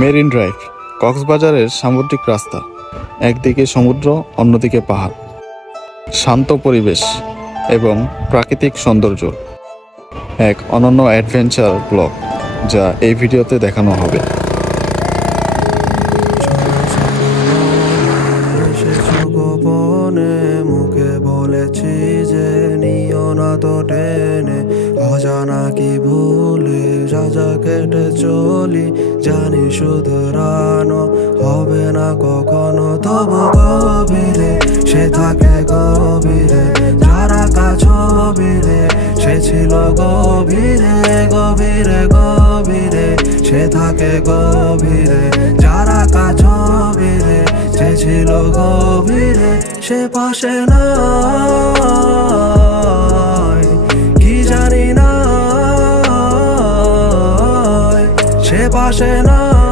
Marine drive, কক্সবাজারের সামুদ্রিক রাস্তা, একদিকে সমুদ্র, অন্যদিকে পাহাড়। শান্ত পরিবেশ এবং প্রাকৃতিক সৌন্দর্য। এক অনন্য অ্যাডভেঞ্চার ব্লগ যা এই ভিডিওতে দেখানো হবে। মুখে বলেছি তো টেনে, অজানা কি ভুলে যা কেটে চলি, জানি শুধরানো হবে না কখনো, তবু গভীরে সে থাকে গভীরে, যারা কাছবিরে সে ছিল গভীরে গভীরে গভীরে সে থাকে গভীরে, যারা কাছবিরে সে ছিল গভীরে, সে পাশে নাই পাশে না।